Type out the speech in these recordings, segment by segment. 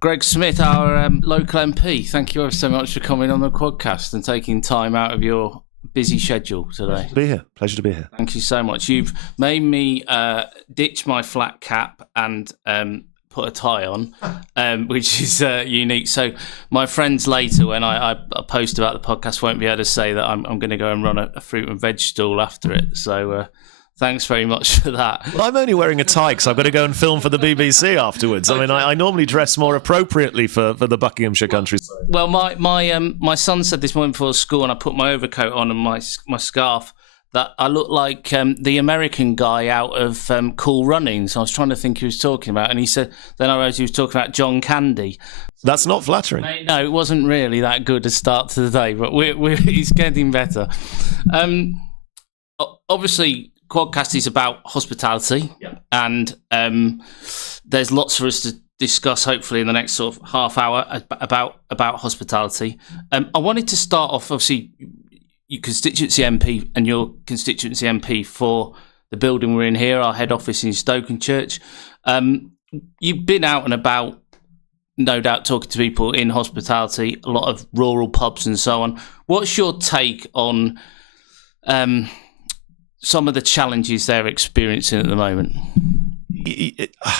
Greg Smith, our local MP, thank you ever so much for coming on the QuadCast and taking time out of your busy schedule today. Pleasure to be here. Thank you so much. You've made me ditch my flat cap and put a tie on, which is unique. So my friends later, when I post about the podcast, won't be able to say that I'm going to go and run a fruit and veg stall after it. So thanks very much for that. Well, I'm only wearing a tie because I've got to go and film for the BBC afterwards. I mean, I normally dress more appropriately for the Buckinghamshire countryside. Well, my son said this morning before school, and I put my overcoat on and my scarf, that I look like the American guy out of Cool Runnings. I was trying to think who he was talking about, and he said, then I realised he was talking about John Candy. That's not flattering. No, it wasn't really that good a start to the day, but he's getting better. Obviously, QuadCast is about hospitality, and there's lots for us to discuss, hopefully, in the next sort of half hour about hospitality. I wanted to start off, obviously, your constituency MP and your constituency MP for the building we're in here, our head office in Stokenchurch. You've been out and about, no doubt, talking to people in hospitality, a lot of rural pubs and so on. What's your take on some of the challenges they're experiencing at the moment?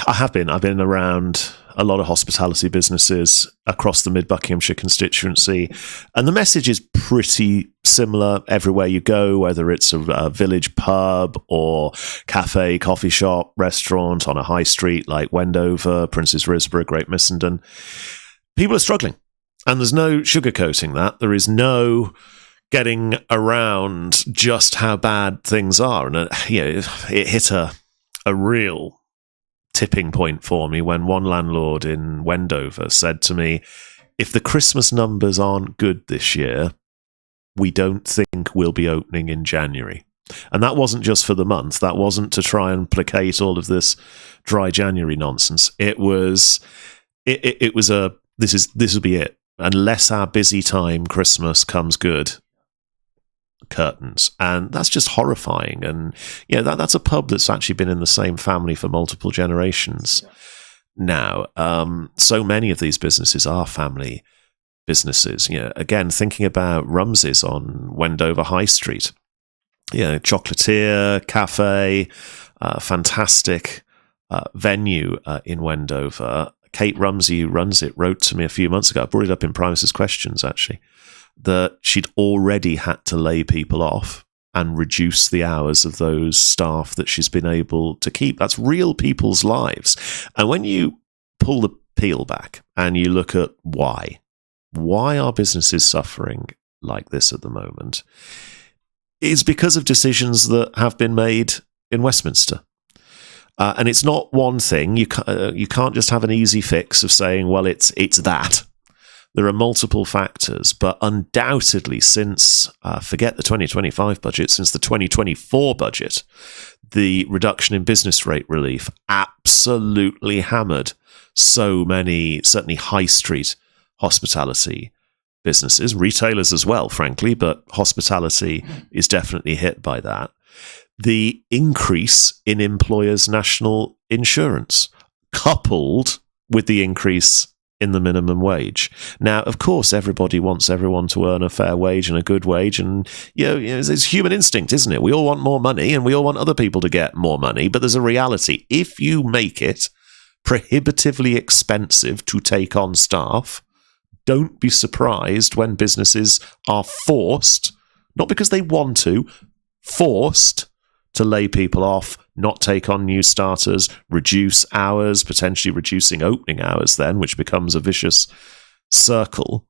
I've been around a lot of hospitality businesses across the mid-Buckinghamshire constituency, and the message is pretty similar everywhere you go, whether it's a village pub or cafe, coffee shop, restaurant on a high street like Wendover, Princes Risborough, Great Missenden. People are struggling, and there's no sugarcoating that. There is no getting around just how bad things are. And it hit a real tipping point for me when one landlord in Wendover said to me, if the Christmas numbers aren't good this year, we don't think we'll be opening in January. And that wasn't just for the month. That wasn't to try and placate all of this dry January nonsense. It was this will be it. Unless our busy time Christmas comes good, curtains. And that's just horrifying. And that's a pub that's actually been in the same family for multiple generations now. So many of these businesses are family businesses. Again, thinking about Rumsey's on Wendover High Street, chocolatier, cafe, fantastic venue in Wendover. Kate Rumsey, who runs it, wrote to me a few months ago. I brought it up in Privacy's Questions, actually, that she'd already had to lay people off and reduce the hours of those staff that she's been able to keep. That's real people's lives. And when you pull the peel back and you look at why are businesses suffering like this at the moment, it's because of decisions that have been made in Westminster. And it's not one thing. You can't just have an easy fix of saying, well, it's that. There are multiple factors, but undoubtedly since, forget the 2025 budget, since the 2024 budget, the reduction in business rate relief absolutely hammered so many, certainly high street hospitality businesses, retailers as well, frankly, but hospitality is definitely hit by that. The increase in employers' national insurance, coupled with the increase in the minimum wage. Now, of course, everybody wants everyone to earn a fair wage and a good wage, and it's human instinct, isn't it? We all want more money, and we all want other people to get more money. But there's a reality: if you make it prohibitively expensive to take on staff, don't be surprised when businesses are forced, not because they want to, forced to lay people off, not take on new starters, reduce hours, potentially reducing opening hours then, which becomes a vicious circle.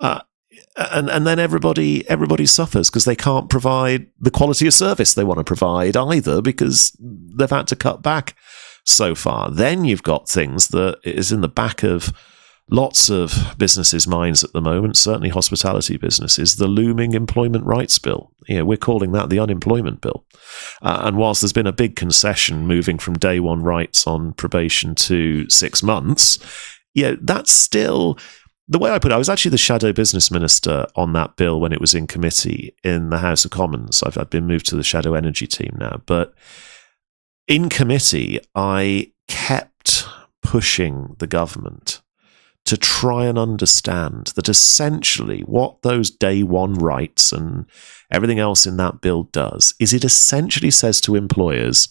And then everybody suffers because they can't provide the quality of service they want to provide either, because they've had to cut back so far. Then you've got things that is in the back of lots of businesses' minds at the moment, certainly hospitality businesses, the looming employment rights bill. We're calling that the unemployment bill. And whilst there's been a big concession moving from day one rights on probation to 6 months, that's still, the way I put it, I was actually the shadow business minister on that bill when it was in committee in the House of Commons. I've been moved to the shadow energy team now. But in committee, I kept pushing the government to try and understand that essentially what those day one rights and everything else in that bill does is it essentially says to employers,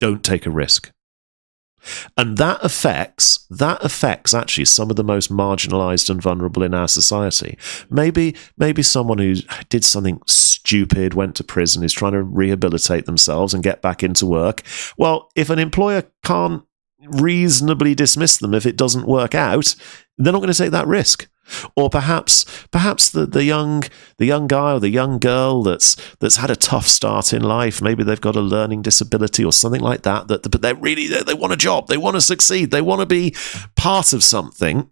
don't take a risk. And that affects actually some of the most marginalized and vulnerable in our society. Maybe someone who did something stupid, went to prison, is trying to rehabilitate themselves and get back into work. Well, if an employer can't reasonably dismiss them if it doesn't work out, they're not going to take that risk. Or perhaps the young guy or the young girl that's had a tough start in life, maybe they've got a learning disability or something like that, but they want a job, they want to succeed, they want to be part of something,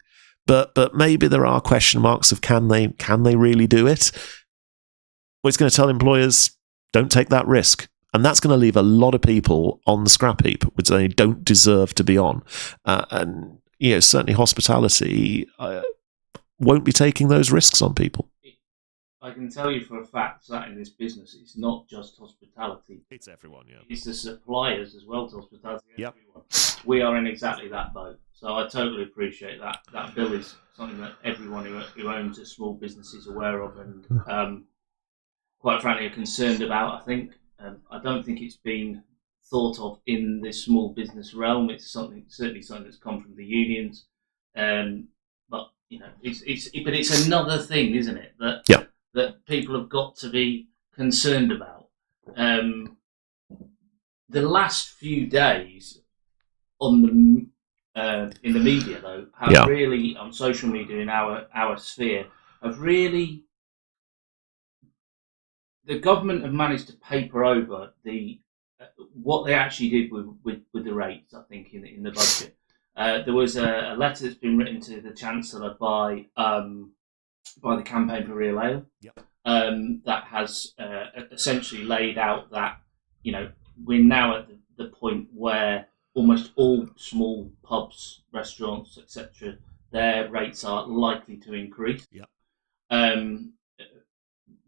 but maybe there are question marks of can they really do it? Well, it's going to tell employers, don't take that risk. And that's going to leave a lot of people on the scrap heap, which they don't deserve to be on. And certainly hospitality won't be taking those risks on people. I can tell you for a fact that in this business, it's not just hospitality. It's everyone, yeah. It's the suppliers as well to hospitality. Yep. Everyone. We are in exactly that boat. So I totally appreciate that. That bill is something that everyone who owns a small business is aware of and quite frankly are concerned about, I think. I don't think it's been thought of in this small business realm. It's certainly something that's come from the unions. But it's another thing, isn't it? That people have got to be concerned about. The last few days in the media, though, have really, on social media in our sphere, have really, the government have managed to paper over what they actually did with the rates, I think, in the budget. There was a letter that's been written to the Chancellor by the Campaign for Real Ale that has essentially laid out that we're now at the point where almost all small pubs, restaurants, etc., their rates are likely to increase.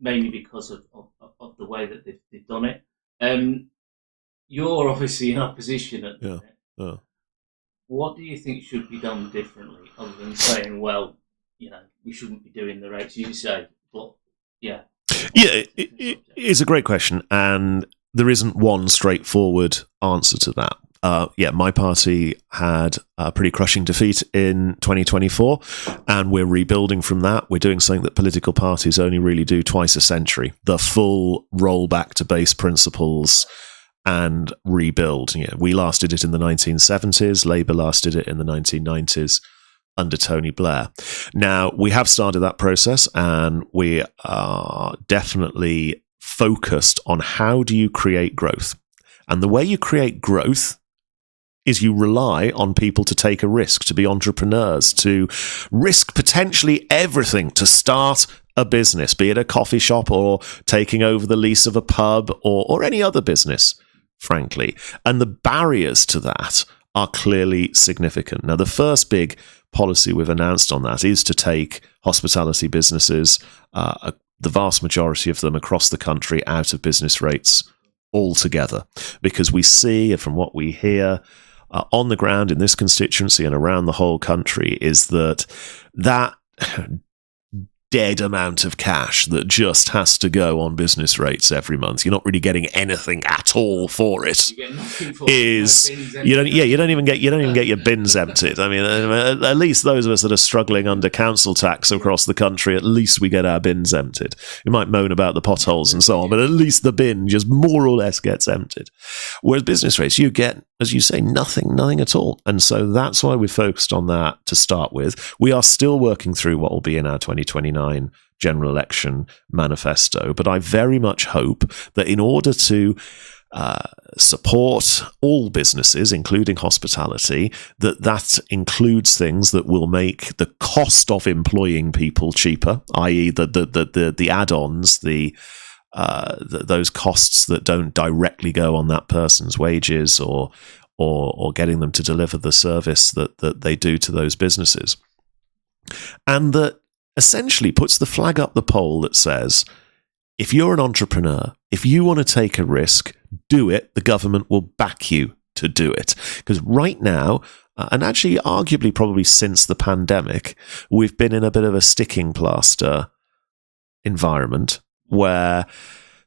Mainly because of the way that they've done it. You're obviously in opposition at the minute. What do you think should be done differently, other than saying, well, we shouldn't be doing the rates? You say, but it is a great question, and there isn't one straightforward answer to that. My party had a pretty crushing defeat in 2024, and we're rebuilding from that. We're doing something that political parties only really do twice a century, the full roll back to base principles and rebuild. We last did it in the 1970s. Labour last did it in the 1990s under Tony Blair. Now, we have started that process, and we are definitely focused on how do you create growth. And the way you create growth is you rely on people to take a risk, to be entrepreneurs, to risk potentially everything to start a business, be it a coffee shop or taking over the lease of a pub or any other business, frankly. And the barriers to that are clearly significant. Now, the first big policy we've announced on that is to take hospitality businesses, the vast majority of them across the country, out of business rates altogether, because we see, from what we hear on the ground in this constituency and around the whole country, is that dead amount of cash that just has to go on business rates every month. You're not really getting anything at all for it. You don't even get your bins emptied. I mean, at least those of us that are struggling under council tax across the country, at least we get our bins emptied. You might moan about the potholes and so on, but at least the bin just more or less gets emptied. Whereas business rates, you get, as you say, nothing at all. And so that's why we focused on that to start with. We are still working through what will be in our 2029 general election manifesto, but I very much hope that in order to support all businesses, including hospitality, that includes things that will make the cost of employing people cheaper, i.e. the add-ons, those costs that don't directly go on that person's wages or getting them to deliver the service that they do to those businesses. And that essentially puts the flag up the pole that says, if you're an entrepreneur, if you want to take a risk, do it. The government will back you to do it. Because right now, and actually arguably probably since the pandemic, we've been in a bit of a sticking plaster environment where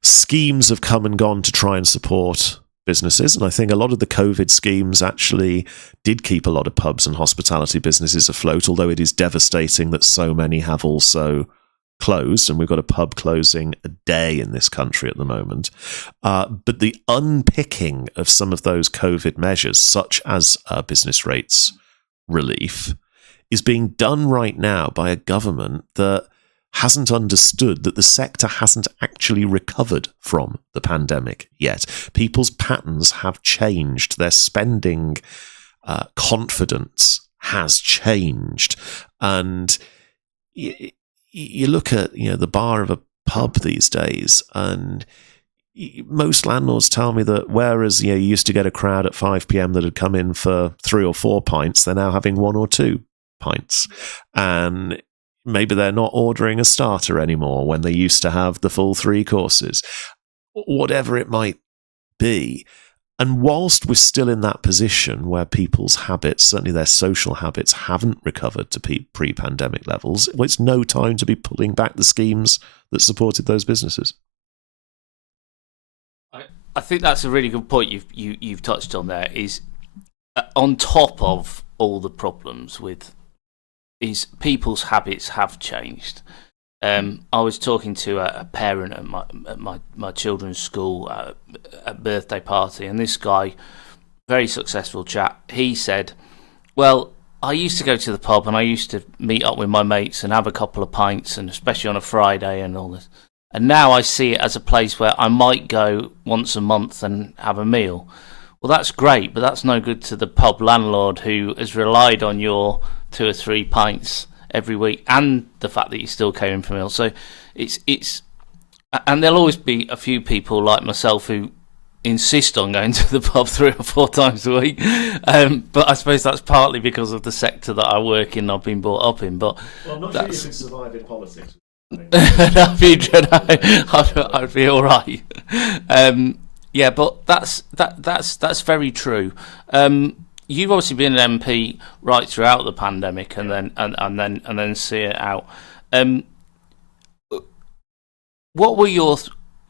schemes have come and gone to try and support businesses. And I think a lot of the COVID schemes actually did keep a lot of pubs and hospitality businesses afloat, although it is devastating that so many have also closed, and we've got a pub closing a day in this country at the moment. But the unpicking of some of those COVID measures, such as business rates relief, is being done right now by a government that hasn't understood that the sector hasn't actually recovered from the pandemic yet. People's patterns have changed. Their spending confidence has changed. And you look at the bar of a pub these days, and most landlords tell me that whereas you used to get a crowd at 5 p.m. that had come in for 3 or 4 pints, they're now having 1 or 2 pints. And maybe they're not ordering a starter anymore when they used to have the full 3 courses, whatever it might be. And whilst we're still in that position where people's habits, certainly their social habits, haven't recovered to pre-pandemic levels, well, it's no time to be pulling back the schemes that supported those businesses. I think that's a really good point you've touched on there, is on top of all the problems with is people's habits have changed. I was talking to a parent at my children's school at a birthday party, and this guy, very successful chap, he said, well, I used to go to the pub and I used to meet up with my mates and have a couple of pints, and especially on a Friday and all this. And now I see it as a place where I might go once a month and have a meal. Well, that's great, but that's no good to the pub landlord who has relied on your 2 or 3 pints every week, and the fact that you still came in for meals. So it's and there'll always be a few people like myself who insist on going to the pub 3 or 4 times a week. But I suppose that's partly because of the sector that I work in, I've been brought up in. But well, not sure you can survive in politics. I'd be all right. Yeah, but that's very true. You've obviously been an MP right throughout the pandemic, and then see it out. What were your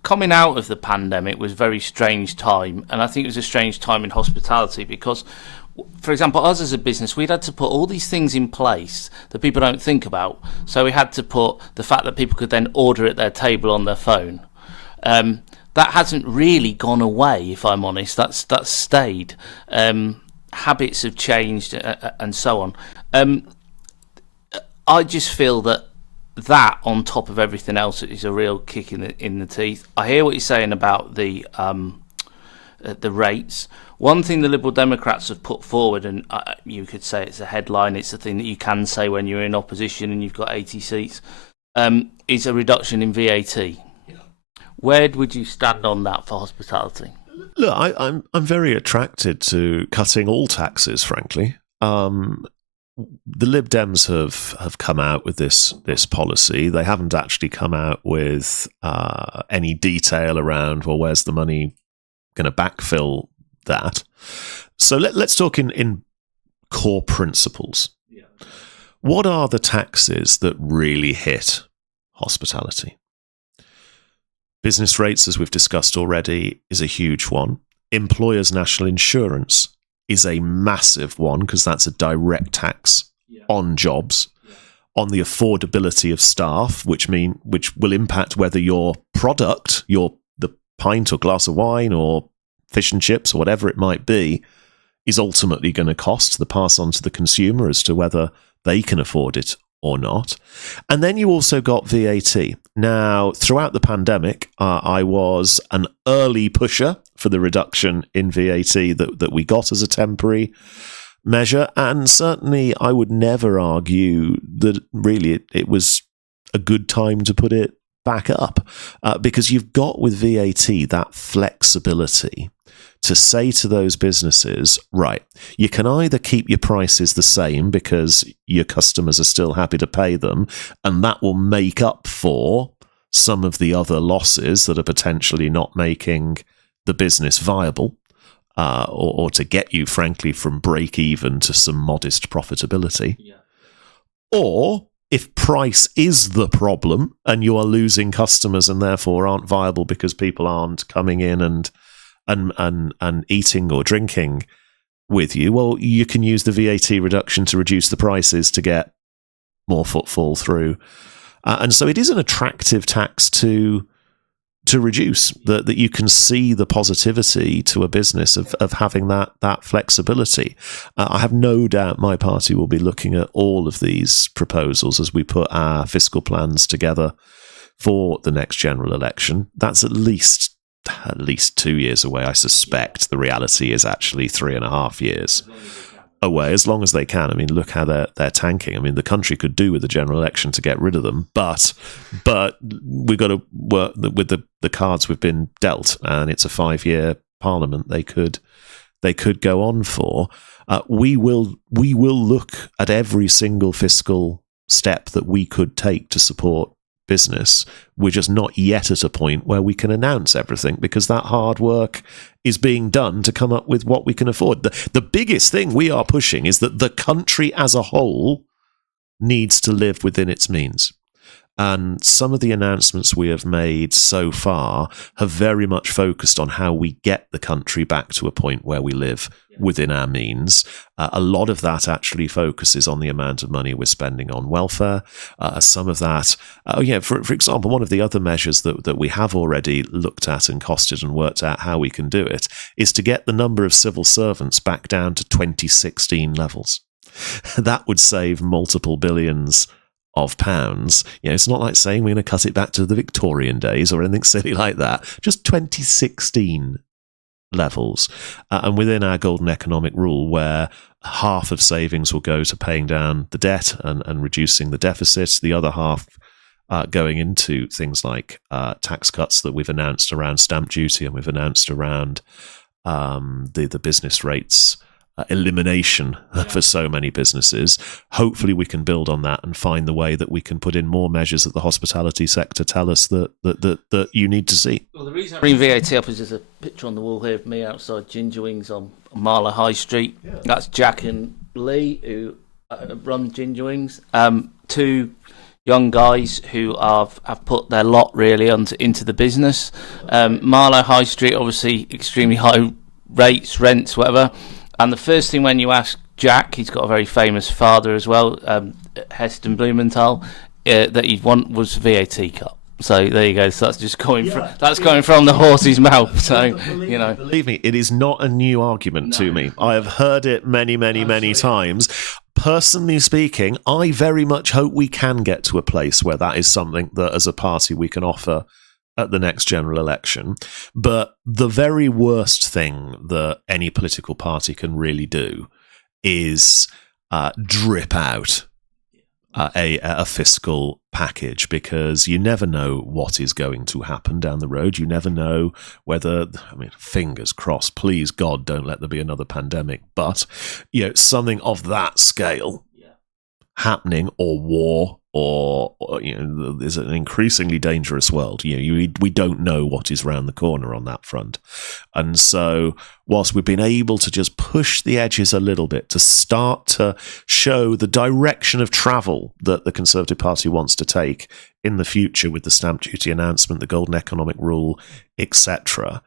coming out of the pandemic? Was a very strange time, and I think it was a strange time in hospitality because, for example, us as a business, we'd had to put all these things in place that people don't think about. So we had to put the fact that people could then order at their table on their phone. That hasn't really gone away, if I'm honest. That's stayed. Habits have changed, and so on. I just feel that on top of everything else is a real kick in the teeth. I hear what you're saying about the rates. One thing the Liberal Democrats have put forward, and you could say it's a headline, it's a thing that you can say when you're in opposition and you've got 80 seats, is a reduction in VAT. Yeah. Where would you stand on that for hospitality? Look, I'm very attracted to cutting all taxes, frankly. The Lib Dems have come out with this policy. They haven't actually come out with any detail around, well, where's the money going to backfill that? So let's talk in core principles. Yeah. What are the taxes that really hit hospitality? Business rates, as we've discussed already, is a huge one. Employers' national insurance is a massive one because that's a direct tax on jobs, on the affordability of staff, which will impact whether your product, the pint or glass of wine or fish and chips or whatever it might be, is ultimately going to cost the pass on to the consumer as to whether they can afford it or not. And then you also got VAT. Now, throughout the pandemic, I was an early pusher for the reduction in VAT that we got as a temporary measure. And certainly I would never argue that really it was a good time to put it back up because you've got with VAT that flexibility to say to those businesses, right, you can either keep your prices the same because your customers are still happy to pay them, and that will make up for some of the other losses that are potentially not making the business viable. or to get you, frankly, from break even to some modest profitability. Yeah. Or if price is the problem and you are losing customers and therefore aren't viable because people aren't coming in and eating or drinking with you, well, you can use the VAT reduction to reduce the prices to get more footfall through. And so it is an attractive tax to reduce, that you can see the positivity to a business of having that flexibility. I have no doubt my party will be looking at all of these proposals as we put our fiscal plans together for the next general election. That's at least 2 years away. I suspect the reality is actually 3.5 years away, as long as they can. I mean, look how they're tanking. I mean, the country could do with the general election to get rid of them, but we've got to work with the cards we've been dealt, and it's a 5-year parliament they could go on for. We will look at every single fiscal step that we could take to support business. We're just not yet at a point where we can announce everything, because that hard work is being done to come up with what we can afford. The biggest thing we are pushing is that the country as a whole needs to live within its means. And some of the announcements we have made so far have very much focused on how we get the country back to a point where we live within our means. A lot of that actually focuses on the amount of money we're spending on welfare. Some of that, for example, one of the other measures that we have already looked at and costed and worked out how we can do it is to get the number of civil servants back down to 2016 levels. That would save multiple billions of pounds. It's not like saying we're going to cut it back to the Victorian days or anything silly like that. Just 2016 levels. And within our golden economic rule, where half of savings will go to paying down the debt and reducing the deficit, the other half going into things like tax cuts that we've announced around stamp duty, and we've announced around the business rates elimination for so many businesses. Hopefully we can build on that and find the way that we can put in more measures that the hospitality sector tell us that you need to see. Well, the reason I bring VAT up is there's a picture on the wall here of me outside Ginger Wings on Marlow High Street. Yeah. That's Jack and Lee, who run Ginger Wings. Two young guys who have put their lot really into the business. Marlow High Street, obviously extremely high rates, rents, whatever. And the first thing when you ask Jack, he's got a very famous father as well, Heston Blumenthal, that he'd want was VAT cut. So there you go. So that's just going from the horse's mouth. So believe me, it is not a new argument to me. I have heard it many times. Personally speaking, I very much hope we can get to a place where that is something that, as a party, we can offer at the next general election. But the very worst thing that any political party can really do is drip out a fiscal package, because you never know what is going to happen down the road. You never know whether, fingers crossed, please God, don't let there be another pandemic, but something of that scale happening, or war, or there's an increasingly dangerous world. We don't know what is round the corner on that front. And so whilst we've been able to just push the edges a little bit to start to show the direction of travel that the Conservative Party wants to take in the future with the stamp duty announcement, the golden economic rule, etc.,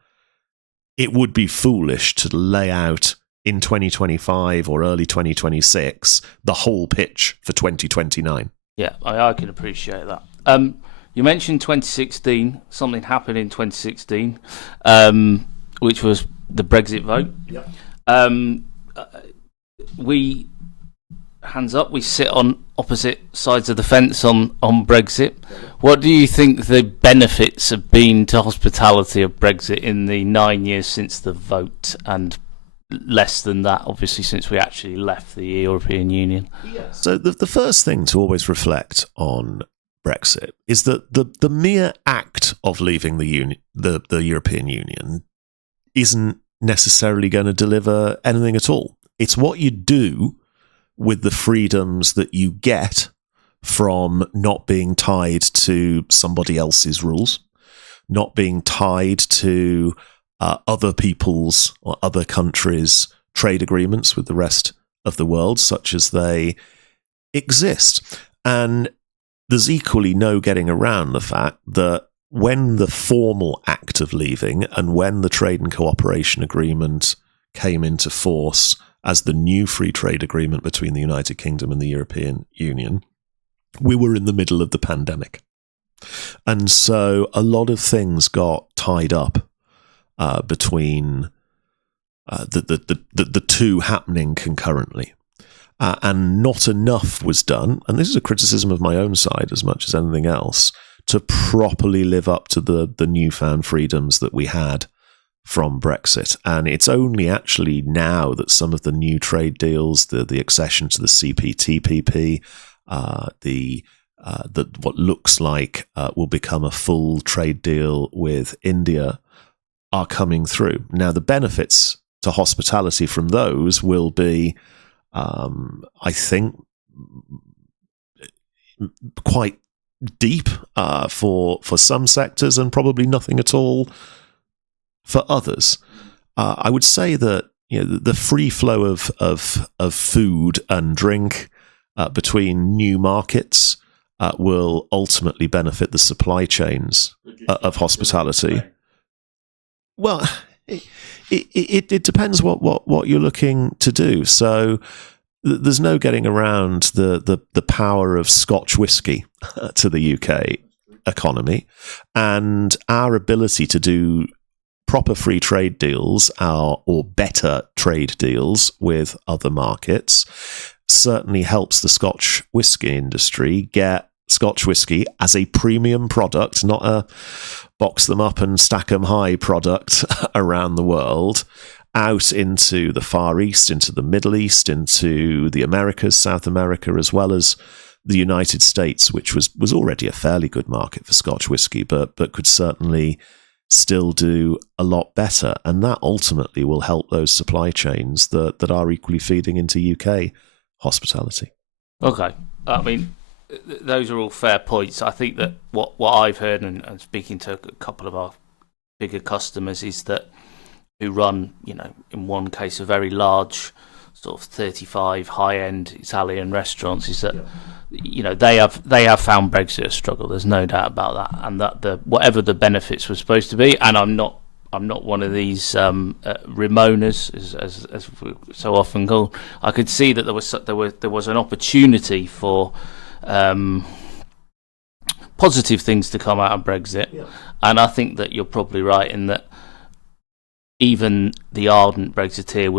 it would be foolish to lay out in 2025 or early 2026 the whole pitch for 2029. Yeah, I can appreciate that. You mentioned 2016. Something happened in 2016, which was the Brexit vote. Yep. We, hands up, we sit on opposite sides of the fence on Brexit. What do you think the benefits have been to hospitality of Brexit in the 9 years since the vote, and less than that, obviously, since we actually left the European Union? So the first thing to always reflect on Brexit is that the mere act of leaving the European Union isn't necessarily going to deliver anything at all. It's what you do with the freedoms that you get from not being tied to somebody else's rules, not being tied to other people's or other countries' trade agreements with the rest of the world, such as they exist. And there's equally no getting around the fact that when the formal act of leaving and when the Trade and Cooperation Agreement came into force as the new free trade agreement between the United Kingdom and the European Union, we were in the middle of the pandemic. And so a lot of things got tied up between the two happening concurrently. And not enough was done, and this is a criticism of my own side as much as anything else, to properly live up to the newfound freedoms that we had from Brexit. And it's only actually now that some of the new trade deals, the accession to the CPTPP, what looks like will become a full trade deal with India, are coming through. Now, the benefits to hospitality from those will be, I think, quite deep for some sectors and probably nothing at all for others. I would say that the free flow of food and drink between new markets will ultimately benefit the supply chains of hospitality. Well, it depends what you're looking to do. So there's no getting around the power of Scotch whisky to the UK economy, and our ability to do proper free trade deals or better trade deals with other markets certainly helps the Scotch whisky industry get Scotch whisky as a premium product, not a box them up and stack them high product around the world, out into the Far East, into the Middle East, into the Americas, South America, as well as the United States, which was already a fairly good market for Scotch whisky, but could certainly still do a lot better. And that ultimately will help those supply chains that are equally feeding into UK hospitality. Okay. I mean, those are all fair points. I think that what I've heard, and speaking to a couple of our bigger customers, is that who run, in one case, a very large sort of 35 high-end Italian restaurants, is that they have found Brexit a struggle. There's no doubt about that, and that whatever the benefits were supposed to be, and I'm not one of these Ramonas, as we so often call. I could see that there was an opportunity for positive things to come out of Brexit, and I think that you're probably right in that even the ardent Brexiteer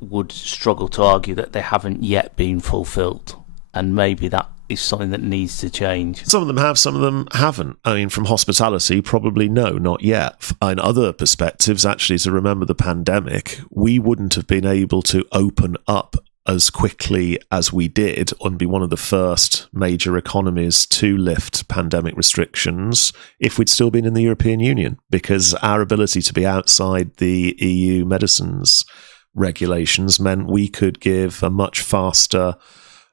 would struggle to argue that they haven't yet been fulfilled, and maybe that is something that needs to change. Some of them have, some of them haven't. I mean, from hospitality, probably no, not yet. In other perspectives, actually, to remember the pandemic, we wouldn't have been able to open up as quickly as we did and be one of the first major economies to lift pandemic restrictions if we'd still been in the European Union, because our ability to be outside the EU medicines regulations meant we could give a much faster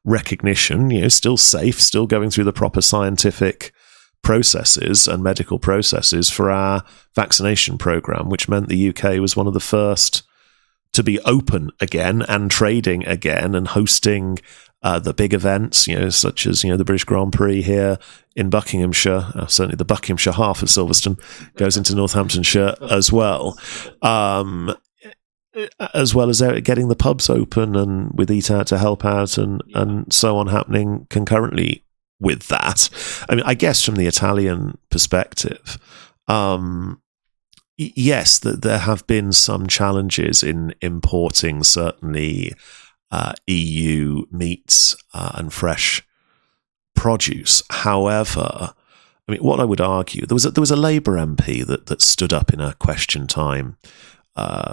recognition, still safe, still going through the proper scientific processes and medical processes for our vaccination program, which meant the UK was one of the first to be open again and trading again and hosting the big events, such as the British Grand Prix here in Buckinghamshire. Certainly, the Buckinghamshire half of Silverstone goes into Northamptonshire as well. As well as getting the pubs open and with Eat Out to help out and so on happening concurrently with that. I mean, I guess from the Italian perspective, yes, there have been some challenges in importing certainly EU meats and fresh produce. However, I mean, what I would argue, there was a Labour MP that stood up in a question time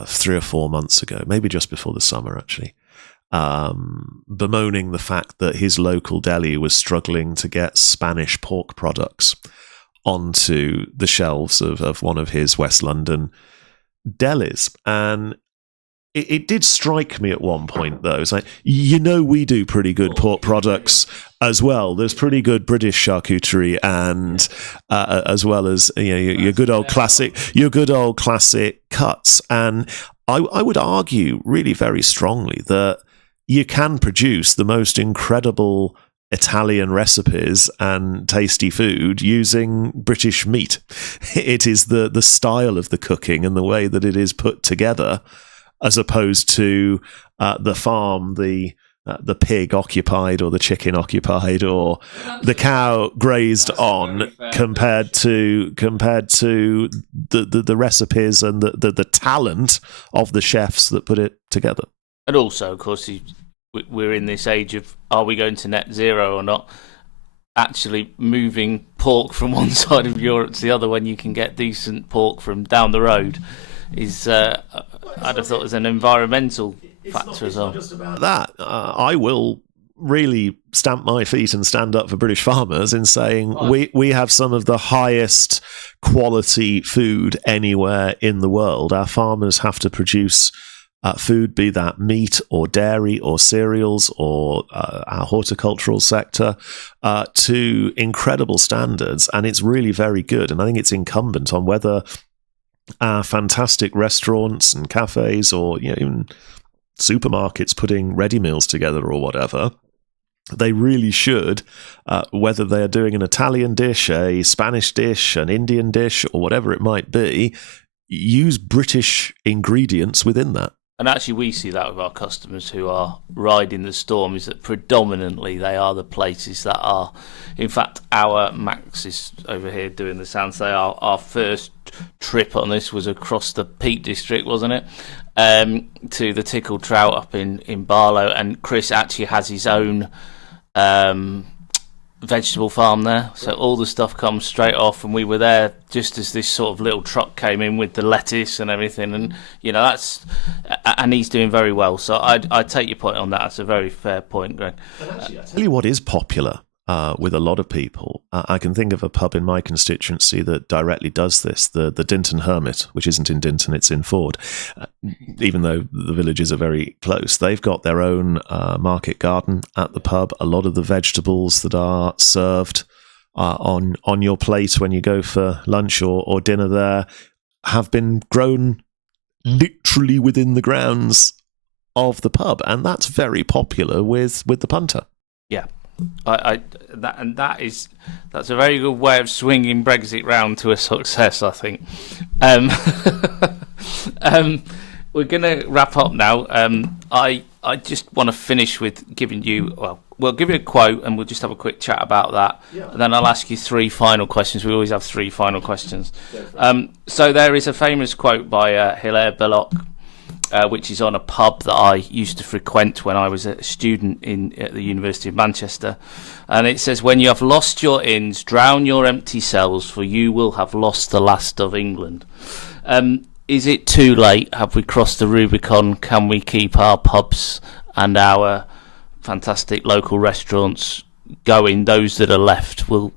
3 or 4 months ago, maybe just before the summer actually, bemoaning the fact that his local deli was struggling to get Spanish pork products onto the shelves of one of his West London delis. And it did strike me at one point, though. It's like, we do pretty good pork products as well. There's pretty good British charcuterie, and as well as your good old classic cuts. And I would argue really very strongly that you can produce the most incredible Italian recipes and tasty food using British meat. It is the style of the cooking and the way that it is put together, as opposed to the farm, the pig occupied, or the chicken occupied, or the cow grazed on, compared to the recipes and the talent of the chefs that put it together. And also, of course, we're in this age of, are we going to net zero or not? Actually moving pork from one side of Europe to the other when you can get decent pork from down the road is, I'd have thought, as an environmental factor as well. Just about that. I will really stamp my feet and stand up for British farmers in saying we have some of the highest quality food anywhere in the world. Our farmers have to produce food, be that meat or dairy or cereals or our horticultural sector, to incredible standards, and it's really very good. And I think it's incumbent on whether our fantastic restaurants and cafes, or even supermarkets putting ready meals together or whatever, they really should, whether they are doing an Italian dish, a Spanish dish, an Indian dish, or whatever it might be, use British ingredients within that. And actually, we see that with our customers who are riding the storm, is that predominantly they are the places that are. In fact, Max is over here doing the sound. Say our first trip on this was across the Peak District, wasn't it? To the Tickle Trout up in Barlow. And Chris actually has his own vegetable farm there, so all the stuff comes straight off, and we were there just as this sort of little truck came in with the lettuce and everything, and that's, and he's doing very well. So I take your point on that. That's a very fair point, Greg. And actually, I tell you what is popular with a lot of people. I can think of a pub in my constituency that directly does this, the Dinton Hermit, which isn't in Dinton, it's in Ford, even though the villages are very close. They've got their own market garden at the pub. A lot of the vegetables that are served on your plate when you go for lunch or dinner there have been grown literally within the grounds of the pub, and that's very popular with the punter. Yeah. That's a very good way of swinging Brexit round to a success, I think. We're going to wrap up now. I just want to finish with giving you, we'll give you a quote and we'll just have a quick chat about that. Yeah. And then I'll ask you three final questions. We always have three final questions. So there is a famous quote by Hilaire Belloc, which is on a pub that I used to frequent when I was a student at the University of Manchester. And it says, "When you have lost your inns, drown your empty cells, for you will have lost the last of England." Is it too late? Have we crossed the Rubicon? Can we keep our pubs and our fantastic local restaurants going? Those that are left will.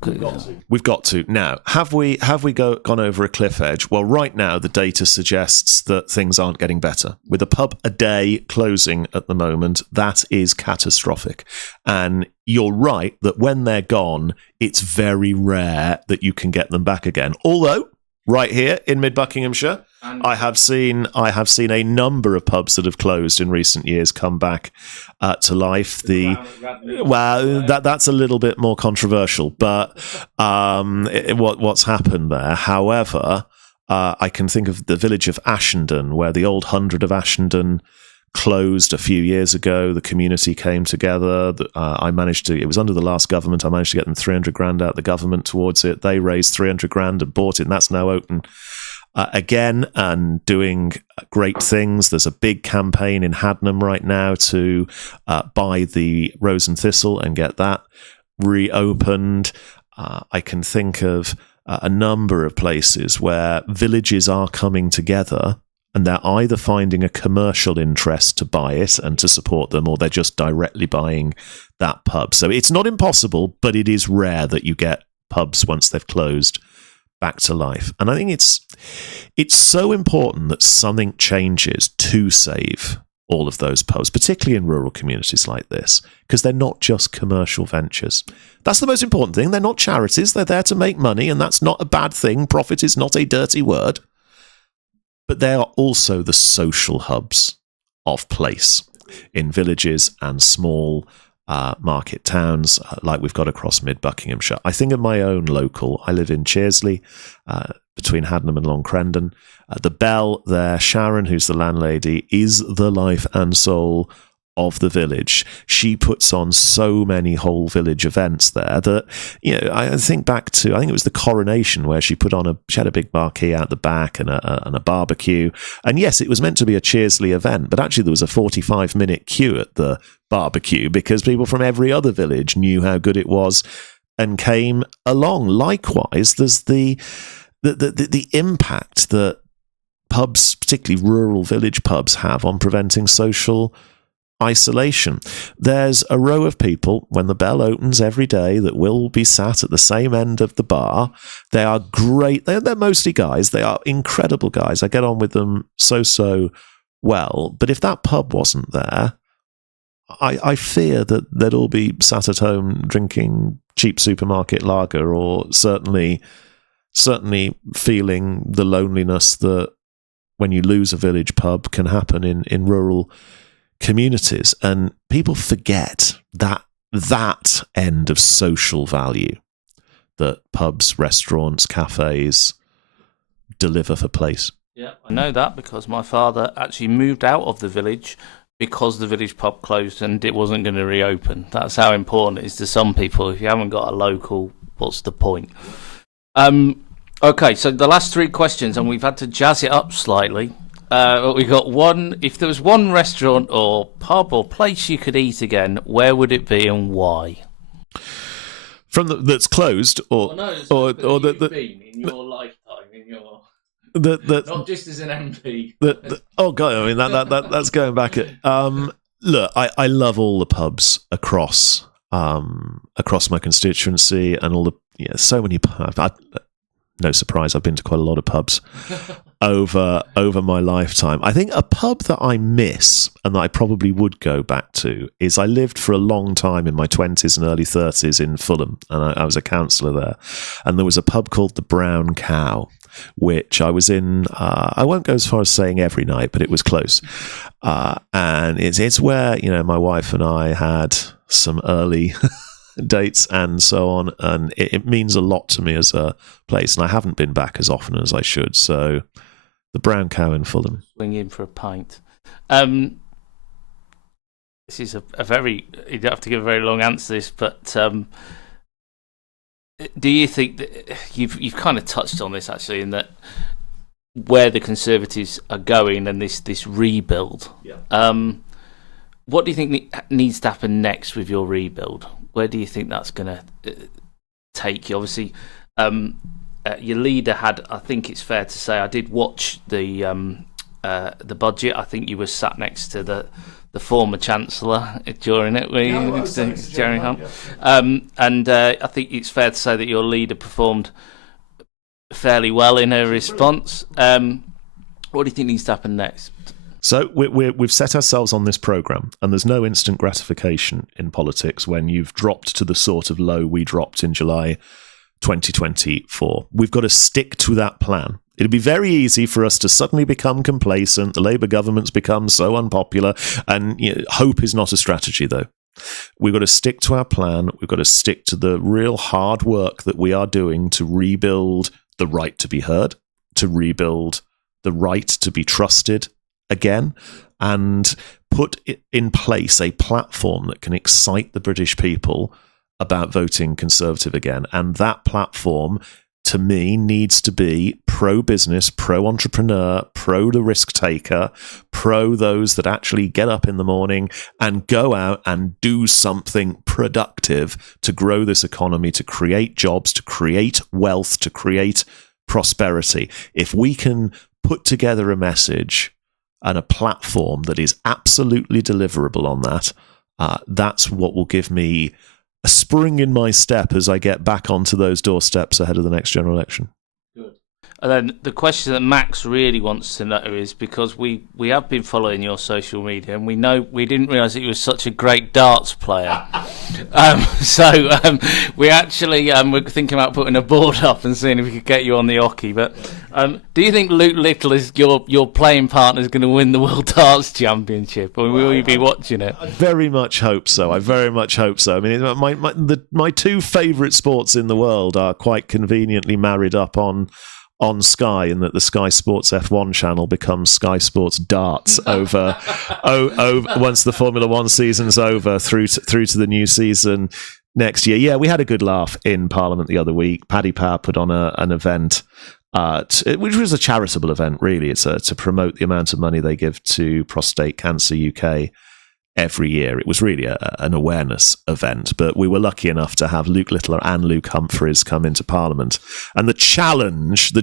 We've got to. Now, have we gone over a cliff edge? Well, right now the data suggests that things aren't getting better. With a pub a day closing at the moment, that is catastrophic. And you're right that when they're gone, it's very rare that you can get them back again. Although, right here in Mid Buckinghamshire, I have seen a number of pubs that have closed in recent years come back to life. That's a little bit more controversial, but what's happened there. However, I can think of the village of Ashenden, where the old 100 of Ashenden closed a few years ago. The community came together. It was under the last government. I managed to get them 300 grand out of the government towards it. They raised 300 grand and bought it, and that's now open again and doing great things. There's a big campaign in Hadnam right now to buy the Rose and Thistle and get that reopened. I can think of a number of places where villages are coming together and they're either finding a commercial interest to buy it and to support them, or they're just directly buying that pub. So it's not impossible, but it is rare that you get pubs, once they've closed, back to life. And I think it's so important that something changes to save all of those pubs, particularly in rural communities like this, because they're not just commercial ventures. That's the most important thing. They're not charities. They're there to make money, and that's not a bad thing. Profit is not a dirty word. But they are also the social hubs of place in villages and small market towns like we've got across mid-Buckinghamshire. I think of my own local. I live in Chearsley, between Hadnam and Long Crendon. The Bell there, Sharon, who's the landlady, is the life and soul of the village. She puts on so many whole village events there that, I think back to, I think it was the coronation where she had a big marquee out the back and a barbecue. And yes, it was meant to be a Chearsley event, but actually there was a 45-minute queue at the barbecue because people from every other village knew how good it was and came along. Likewise, there's the impact that pubs, particularly rural village pubs, have on preventing social isolation. There's a row of people when the bell opens every day that will be sat at the same end of the bar. They are great. They're mostly guys. They are incredible guys. I get on with them so well. But if that pub wasn't there, I fear that they'd all be sat at home drinking cheap supermarket lager, or certainly feeling the loneliness that when you lose a village pub can happen in rural communities. And people forget that end of social value that pubs, restaurants, cafes deliver for place. Yeah, I know that because my father actually moved out of the village because the village pub closed and it wasn't going to reopen. That's how important it is to some people. If you haven't got a local, what's the point? Okay, so the last three questions, and we've had to jazz it up slightly. We got one. If there was one restaurant or pub or place you could eat again, where would it be and why? That's closed, or that you've been in your lifetime, in your not just as an MP. Oh god, I mean that's going back at. Look, I love all the pubs across my constituency and all the so many pubs. No surprise, I've been to quite a lot of pubs over my lifetime. I think a pub that I miss and that I probably would go back to is I lived for a long time in my 20s and early 30s in Fulham, and I was a councillor there. And there was a pub called the Brown Cow, which I was in, I won't go as far as saying every night, but it was close. And it's where, my wife and I had some early dates and so on, and it means a lot to me as a place, and I haven't been back as often as I should. So the Brown Cow in Fulham. Swing in for a pint. This is a very, you don't have to give a very long answer to this, but do you think that you've kind of touched on this actually, in that where the Conservatives are going and this rebuild? Yeah. What do you think needs to happen next with your rebuild? Where do you think that's going to take you? Obviously, your leader had, I think it's fair to say, I did watch the budget. I think you were sat next to the former Chancellor during it, were you, Jeremy Hunt? Yeah. And I think it's fair to say that your leader performed fairly well in her response. What do you think needs to happen next? So we've set ourselves on this programme, and there's no instant gratification in politics when you've dropped to the sort of low we dropped in July 2024. We've got to stick to that plan. It'd be very easy for us to suddenly become complacent. The Labour government's become so unpopular, and hope is not a strategy, though. We've got to stick to our plan. We've got to stick to the real hard work that we are doing to rebuild the right to be heard, to rebuild the right to be trusted again, and put in place a platform that can excite the British people about voting Conservative again. And that platform, to me, needs to be pro-business, pro-entrepreneur, pro the risk taker, pro those that actually get up in the morning and go out and do something productive to grow this economy, to create jobs, to create wealth, to create prosperity. If we can put together a message and a platform that is absolutely deliverable on that, that's what will give me a spring in my step as I get back onto those doorsteps ahead of the next general election. And then the question that Max really wants to know is, because we have been following your social media, and we didn't realise that you were such a great darts player. We actually we're thinking about putting a board up and seeing if we could get you on the hockey. But do you think Luke Little is your playing partner is going to win the World Darts Championship, or will you be watching it? I very much hope so. I very much hope so. I mean, my two favourite sports in the world are quite conveniently married up on Sky, and that the Sky Sports F1 channel becomes Sky Sports Darts over once the Formula One season's over through to the new season next year. Yeah, we had a good laugh in Parliament the other week. Paddy Power put on an event, which was a charitable event, really. It's to promote the amount of money they give to Prostate Cancer UK every year. It was really an awareness event, but we were lucky enough to have Luke Littler and Luke Humphreys come into Parliament, and the challenge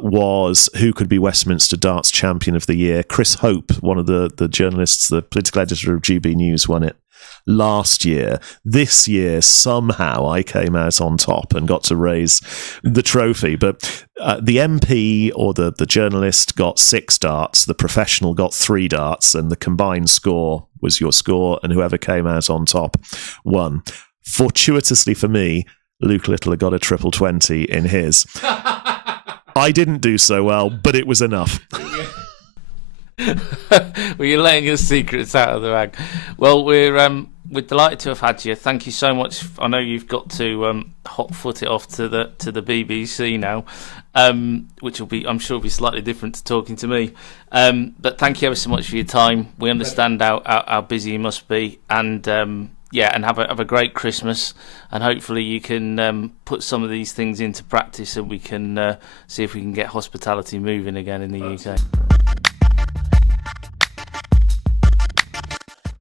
was who could be Westminster Darts Champion of the Year. Chris Hope, one of the journalists, the political editor of GB News, won it last year. This year, somehow, I came out on top and got to raise the trophy. But the MP or the journalist got 6 darts, the professional got 3 darts, and the combined score was your score, and whoever came out on top won. Fortuitously for me, Luke Littler got a triple 20 in his. I didn't do so well, but it was enough. Well, you're letting your secrets out of the bag. Well, we're delighted to have had you. Thank you so much. I know you've got to hot foot it off to the BBC now, which will be, I'm sure, will be slightly different to talking to me. But thank you ever so much for your time. We understand how busy you must be, and and have a great Christmas, and hopefully you can put some of these things into practice, and we can see if we can get hospitality moving again in the UK.